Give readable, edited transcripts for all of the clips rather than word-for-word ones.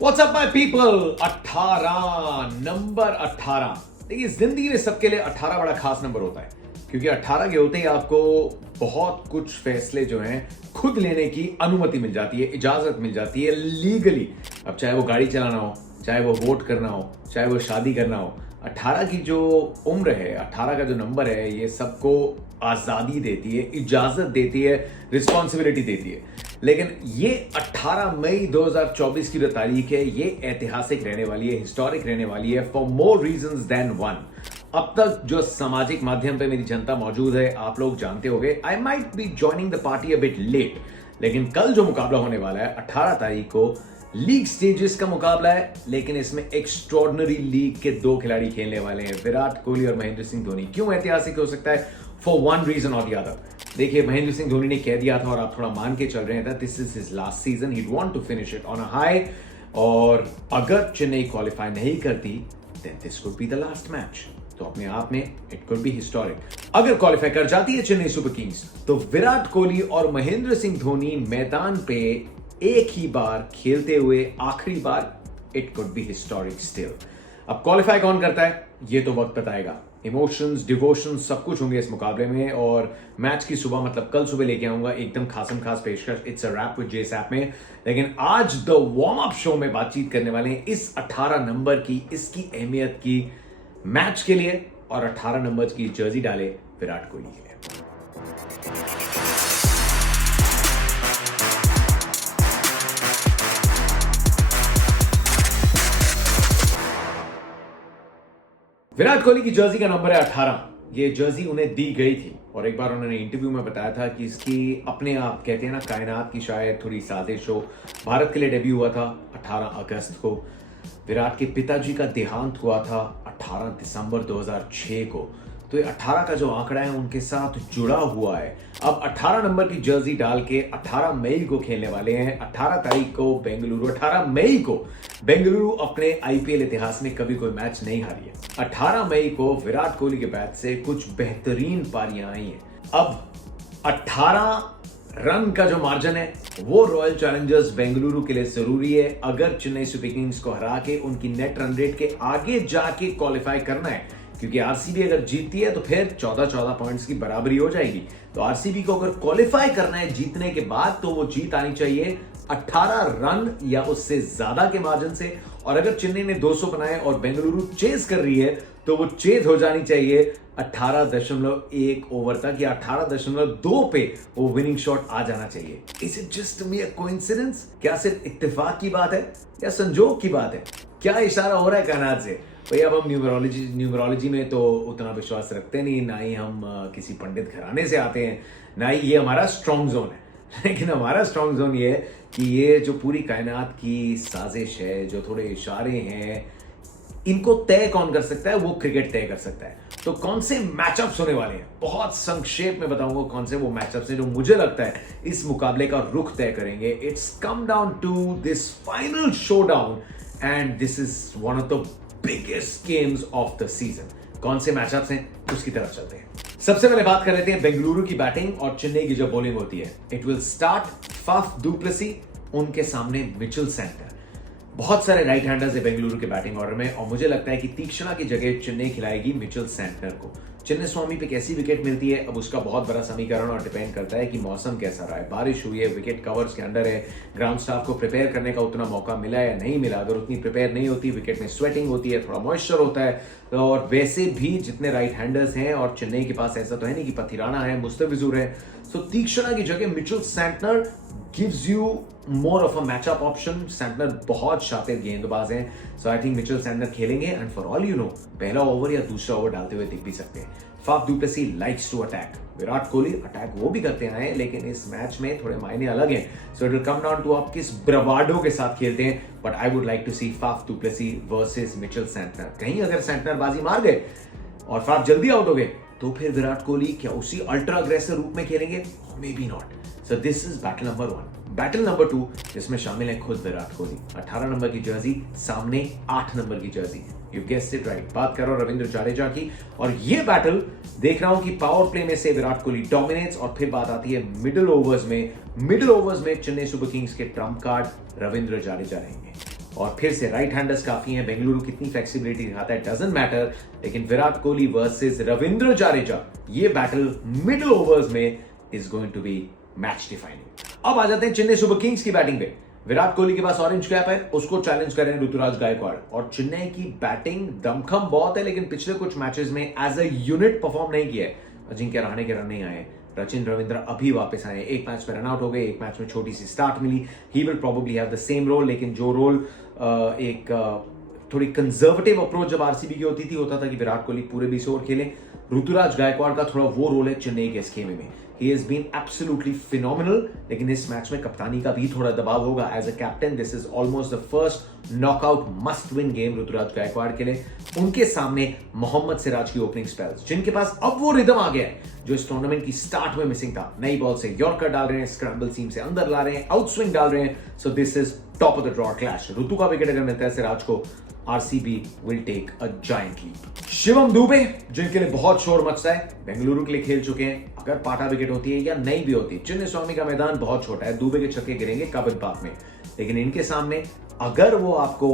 WhatsApp my people. 18 number 18। देखिए, जिंदगी में सबके लिए 18 बड़ा खास नंबर होता है, क्योंकि 18 के होते ही आपको बहुत कुछ फैसले जो हैं खुद लेने की अनुमति मिल जाती है, इजाजत मिल जाती है लीगली। अब चाहे वो गाड़ी चलाना हो, चाहे वो वोट करना हो, चाहे वो शादी करना हो, 18 की जो उम्र है, 18 का जो नंबर है, ये सबको आजादी देती है, इजाजत देती है, रिस्पॉन्सिबिलिटी देती है। लेकिन ये 18 मई 2024 की जो तारीख है, ये ऐतिहासिक रहने वाली है, हिस्टोरिक रहने वाली है for more reasons than one. अब तक जो सामाजिक माध्यम पे मेरी जनता मौजूद है, आप लोग जानते होंगे, I might be joining the party a bit late, लेकिन कल जो मुकाबला होने वाला है 18 तारीख को, लीग स्टेजेस का मुकाबला है, लेकिन इसमें एक्स्ट्रॉर्डिनरी लीग के दो खिलाड़ी खेलने वाले हैं, विराट कोहली और महेंद्र सिंह धोनी। क्यों ऐतिहासिक हो सकता है? फॉर वन रीजन और द अदर। देखिए, महेंद्र सिंह धोनी ने कह दिया था, और आप थोड़ा मान के चल रहे हैं, this is his last season, he want to finish it on a high. और अगर चेन्नई क्वालिफाई नहीं करती, then this could be the last match. तो अपने आप में इट कुड बी हिस्टोरिक। अगर क्वालिफाई कर जाती है चेन्नई सुपर किंग्स, तो विराट कोहली और महेंद्र सिंह धोनी मैदान पे एक ही बार खेलते हुए आखिरी बार, it could be historic still. अब क्वालिफाई कौन करता है, ये तो वक्त बताएगा। इमोशंस, डिवोशंस सब कुछ होंगे इस मुकाबले में, और मैच की सुबह, मतलब कल सुबह लेके आऊंगा एकदम खासम खास पेशकश, इट्स अ रैप विद जेसैप में। लेकिन आज द वार्म अप शो में बातचीत करने वाले हैं इस 18 नंबर की, इसकी अहमियत की, मैच के लिए, और 18 नंबर की जर्सी डाले विराट कोहली के लिए। विराट कोहली की जर्सी का नंबर है 18। ये जर्सी उन्हें दी गई थी, और एक बार उन्होंने इंटरव्यू में बताया था कि इसकी अपने आप, कहते हैं ना, कायनात की शायद थोड़ी साजिश हो। भारत के लिए डेब्यू हुआ था 18 अगस्त को। विराट के पिताजी का देहांत हुआ था 18 दिसंबर 2006 को। तो ये 18 का जो आंकड़ा है उनके साथ जुड़ा हुआ है। अब 18 नंबर की जर्सी डाल के 18 मई को खेलने वाले हैं। 18 तारीख को बेंगलुरु, 18 मई को बेंगलुरु अपने आईपीएल इतिहास में कभी कोई मैच नहीं हारी है। 18 मई को विराट कोहली के बैट से कुछ बेहतरीन पारियां आई हैं। अब 18 रन का जो मार्जिन है, वो रॉयल चैलेंजर्स बेंगलुरु के लिए जरूरी है। अगर चेन्नई सुपर किंग्स को हरा के उनकी नेट रन रेट के आगे जाके क्वालिफाई करना है, क्योंकि आरसीबी अगर जीतती है तो फिर 14-14 पॉइंट्स की बराबरी हो जाएगी। तो आरसीबी को अगर क्वालिफाई करना है जीतने के बाद, तो वो जीत आनी चाहिए 18 रन या उससे ज्यादा के मार्जिन से। और अगर चेन्नई ने 200 बनाए और बेंगलुरु चेज कर रही है, तो वो चेज हो जानी चाहिए 18.1 ओवर तक, या 18.2 पे वो विनिंग शॉट आ जाना चाहिए। Is it just me a coincidence? क्या सिर्फ इत्तेफाक की बात है या संजोग की बात है? क्या इशारा हो रहा है कायनात से? भाई, अब हम न्यूमरोलॉजी में तो उतना विश्वास रखते नहीं, ना ही हम किसी पंडित घराने से आते हैं, ना ही ये हमारा स्ट्रॉन्ग जोन है। लेकिन हमारा स्ट्रॉन्ग जोन ये है कि ये जो पूरी कायनात की साजिश है, जो थोड़े इशारे हैं, इनको तय कौन कर सकता है? वो क्रिकेट तय कर सकता है। तो कौन से मैचअप्स होने वाले हैं, बहुत संक्षेप में बताऊंगा कौन से वो मैचअप्स हैं जो मुझे लगता है इस मुकाबले का रुख तय करेंगे। It's come down to this final showdown, and this is one of the biggest games of the season. कौन से मैचअप्स हैं, उसकी तरफ चलते हैं। सबसे पहले बात कर लेते हैं बेंगलुरु की बैटिंग और चेन्नई की जो बॉलिंग होती है। It will start Faf du Plessis, उनके सामने मिचेल सैंटनर। बहुत सारे राइट हैंडर्स है बेंगलुरु के बैटिंग ऑर्डर में, और मुझे लगता है कि तीक्ष्णा की जगह चेन्नई खिलाएगी मिचेल सैंटनर को। चेन्नई स्वामी पे कैसी विकेट मिलती है, अब उसका बहुत बड़ा समीकरण और डिपेंड करता है कि मौसम कैसा रहा है। बारिश हुई है, विकेट कवर्स के अंडर है, ग्राउंड स्टाफ को प्रिपेयर करने का उतना मौका मिला या नहीं मिला। अगर उतनी प्रिपेयर नहीं होती, विकेट में स्वेटिंग होती है, थोड़ा मॉइस्चर होता है, और वैसे भी जितने राइट हैंडर्स हैं, और चेन्नई के पास ऐसा तो है नहीं कि पथिराना है, मुस्तफिजुर है, सो तीक्ष्णा की जगह Mitchell Santner gives you more of a matchup option. Santner बहुत शातिर गेंदबाज हैं, so I think Mitchell Santner खेलेंगे, and for all you know, पहला ओवर या दूसरा ओवर डालते हुए दिख भी सकते हैं। Faf du Plessis likes to attack. Virat Kohli attack वो भी करते हैं, लेकिन इस मैच में थोड़े मायने अलग हैं। So it will come down to आप किस ब्रवाडो के साथ खेलते हैं, but I would like to see Faf du Plessis versus Mitchell Santner. कहीं अगर सैंटनर बाजी मार गए और फाफ जल्दी आउट हो गए, तो फिर विराट कोहली क्या उसी अल्ट्रा अग्रेसिव रूप में खेलेंगे? May be not. So this is battle number 1। Battle number 2, जिसमें शामिल है खुद विराट कोहली। 18 नंबर की जर्सी सामने 8 नंबर की Jersey. You guessed it right, बात करो रविंद्र जाडेजा की। और ये बैटल देख रहा हूं कि पावर प्ले में से विराट कोहली डोमिनेट्स, और फिर बात आती है मिडिल ओवर्स में। मिडिल ओवर्स में चेन्नई सुपर किंग्स के ट्रम्प कार्ड रविंद्र जाडेजा रहेंगे। और फिर से राइट हैंडर्स काफी हैं, बेंगलुरु कितनी फ्लेक्सिबिलिटी दिखाता है डजंट मैटर, लेकिन विराट कोहली वर्सेस रविंद्र जाडेजा, ये बैटल मिडिल ओवर्स में is going to be match defining. अब आ जाते हैं चेन्नई सुपर किंग्स की बैटिंग पे। विराट कोहली के पास ऑरेंज कैप है, उसको चैलेंज कर रहे हैं ऋतुराज गायकवाड़। और चेन्नई की बैटिंग दमखम बहुत है, लेकिन पिछले कुछ मैचेस में एज अ यूनिट परफॉर्म नहीं किया है। अजिंक्य रहाणे के रन नहीं आए, रचिन रविंद्र अभी वापस आए, एक मैच में रन आउट हो गए, एक मैच में छोटी सी स्टार्ट मिली। He will probably have the same role, लेकिन जो रोल एक थोड़ी कंजर्वेटिव अप्रोच जब आरसीबी की होती थी, होता था कि विराट कोहली पूरे 20 ओवर खेले। ऋतुराज गायकवाड़ का थोड़ा वो रोल है चेन्नई के स्कीम में। He has been absolutely phenomenal, लेकिन इस मैच में कप्तानी का भी थोड़ा दबाव होगा। As a captain this is almost the first knockout must win game Ruturaj Gaikwad के लिए। उनके सामने मोहम्मद सिराज की ओपनिंग स्पेल्स, जिनके पास अब वो रिदम आ गया है जो इस टूर्नामेंट की स्टार्ट में मिसिंग था। नई बॉल से यॉर्कर डाल रहे हैं, स्क्रैम्बल सीम से अंदर ला रहे हैं, आउट स्विंग डाल रहे हैं। So this is top of the draw clash. Ritu का विकेट अगर मिलता है सिराज को, RCB will take a giant lead. Shivam Dube, जिनके लिए बहुत शोर मचता है, बेंगलुरु के लिए खेल चुके हैं। अगर पाटा विकेट होती है या नहीं भी होती, चिन्नी स्वामी का मैदान बहुत छोटा है, दुबे के छक्के गिरेंगे कबिन पार्क में, लेकिन इनके सामने अगर वो आपको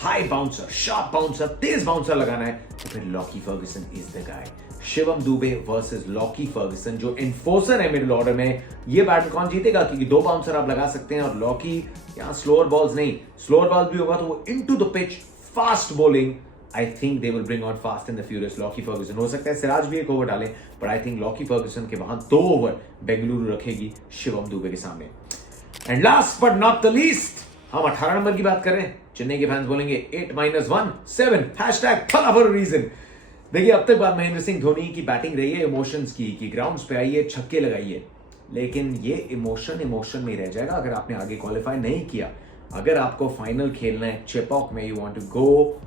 हाई बाउंसर, शार्प बाउंसर, तेज बाउंसर लगाना है, तो फिर Lockie Ferguson is the guy. Shivam Dube versus Lockie Ferguson, जो एनफोर्सर है मिडिल ऑर्डर में। ये बैटल कौन जीतेगा? क्योंकि 2 बाउंसर आप लगा सकते हैं और लॉकी यहां स्लोअर बॉल्स नहीं, स्लोअर बॉल भी होगा तो वो into the pitch fast bowling. I think they will bring on fast and the furious Lockie Ferguson. हो सकता है सिराज भी एक ओवर डाले, but I think Lockie Ferguson के वहां 2 ओवर बेंगलुरु रखेगी शिवम दुबे के सामने। And last but not the least, हम 18 नंबर की बात कर रहे हैं। चेन्नई के फैंस बोलेंगे 8-1 7 #फॉर अ रीजन। देखिए, अब तक बात महेंद्र सिंह धोनी की बैटिंग रही है इमोशंस की, कि ग्राउंड्स पे आइए, छक्के लगाइए, लेकिन ये इमोशन में रह जाएगा अगर आपने आगे क्वालिफाई नहीं किया। अगर आपको फाइनल खेलना है चेपॉक में, you want to go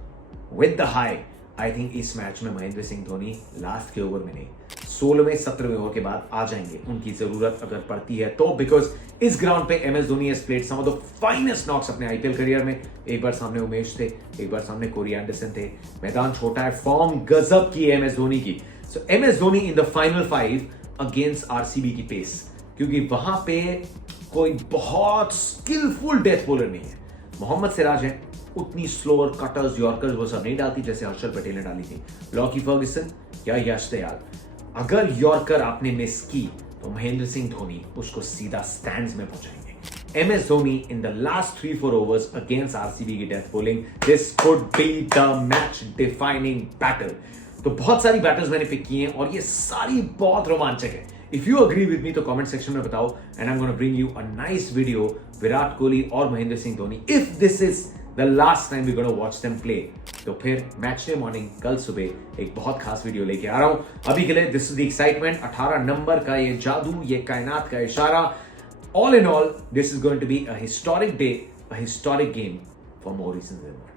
with the high, I think इस मैच में महेंद्र सिंह धोनी लास्ट के ओवर में नहीं, 16वें 17वें ओवर के बाद आ जाएंगे, उनकी जरूरत अगर पड़ती है तो। बिकॉज इस ग्राउंड पे MS Dhoni has played some of the finest knocks अपने आईपीएल करियर में। एक बार सामने उमेश थे, एक बार सामने कोरी एंडरसन थे। मैदान छोटा है, फॉर्म गजब की है एमएस धोनी की। So MS Dhoni in the final 5 against RCB की पेस, क्योंकि वहां पे कोई बहुत स्किलफुल डेथ बॉलर नहीं है। मोहम्मद सिराज है, उतनी स्लोअर कटर्स, यॉर्कर्स वो सब नहीं डालती जैसे हर्षल पटेल ने डाली थी। लॉकी फर्गुसन या यश दयाल, अगर यॉर्कर आपने मिस की तो महेंद्र सिंह धोनी उसको सीधा स्टैंड्स में पहुंचाएंगे। MS Dhoni in the last 3-4 overs against RCB की death bowling, this could be the match defining battle. तो बहुत सारी बैटल्स मैंने पिक की हैं और ये सारी बहुत रोमांचक है। If you agree with me तो कमेंट सेक्शन में बताओ, and I am gonna bring you a nice video Virat Kohli और Mahendra Singh Dhoni, if this is the last time we gonna watch them play. तो फिर मैच डे मॉर्निंग कल सुबह एक बहुत खास वीडियो लेके आ रहा हूं। अभी के लिए this is the excitement, 18 number का ये जादू, ये कायनात का इशारा। All in all, this is going to be a historic day, a historic game for more reasons than one.